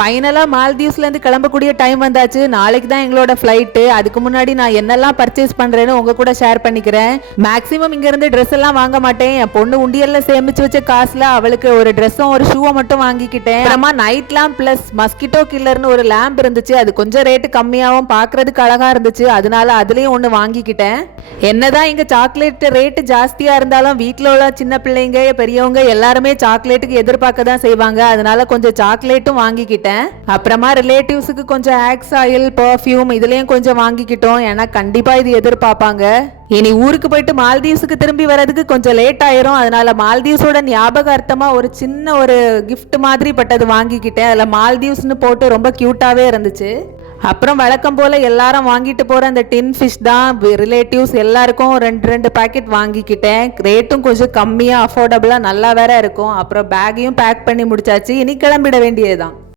ஃபைனலா மால்தீவ்ஸ்ல இருந்து கிளம்பக்கூடிய டைம் வந்தாச்சு. நாளைக்கு தான் எங்களோட ஃபிளைட். அதுக்கு முன்னாடி நான் என்னெல்லாம் பர்ச்சேஸ் பண்றேன்னு உங்க கூட ஷேர் பண்ணிக்கிறேன். மேக்ஸிமம் இங்க இருந்து ட்ரெஸ் எல்லாம் வாங்க மாட்டேன். என் பொண்ணு உண்டியல்ல சேமிச்சு வச்ச காசுல அவளுக்கு ஒரு ட்ரெஸ்ஸும் ஒரு ஷூவை மட்டும் வாங்கிக்கிட்டேன். அப்புறமா நைட் லேம்ப் பிளஸ் மஸ்கிட்டோ கில்லர்னு ஒரு லேம்ப் இருந்துச்சு. அது கொஞ்சம் ரேட்டு கம்மியாகவும் பார்க்கறதுக்கு அழகா இருந்துச்சு. அதனால அதுலயும் ஒன்று வாங்கிக்கிட்டேன். என்னதான் இங்க சாக்லேட் ரேட்டு ஜாஸ்தியா இருந்தாலும் வீட்டில் உள்ள சின்ன பிள்ளைங்க பெரியவங்க எல்லாருமே சாக்லேட்டுக்கு எதிர்பார்க்க தான் செய்வாங்க. அதனால கொஞ்சம் சாக்லேட்டும் வாங்கிக்கிட்டேன். அப்புறமா ரிலேட்டிவ்ஸுக்கு கொஞ்சம் ஆக்ஸ் ஆயில் பர்ஃப்யூம் இதுலயும் கொஞ்சம் வாங்கிக்கிட்டோம். ஏன்னா கண்டிப்பா இது எதிர்பார்ப்பாங்க. இனி ஊருக்கு போயிட்டு மால்தீவ்ஸுக்கு திரும்பி வர்றதுக்கு கொஞ்சம் லேட் ஆயிரும். அதனால மால்தீவ்ஸோட ஞாபகார்த்தமா ஒரு சின்ன ஒரு கிஃப்ட் மாதிரி பட்டது வாங்கிக்கிட்டேன். அதில் மால்தீவ்ஸ்னு போட்டு ரொம்ப கியூட்டாவே இருந்துச்சு. அப்புறம் வழக்கம் போல எல்லாரும் வாங்கிட்டு போற அந்த டின் ஃபிஷ் தான் ரிலேட்டிவ்ஸ் எல்லாருக்கும் 2 பாக்கெட் வாங்கிக்கிட்டேன். ரேட்டும் கொஞ்சம் கம்மியா அஃபோர்டபுளா நல்லா வேற இருக்கும். அப்புறம் பேக்கையும் பேக் பண்ணி முடிச்சாச்சு. இனி கிளம்பிட வேண்டியதுதான்.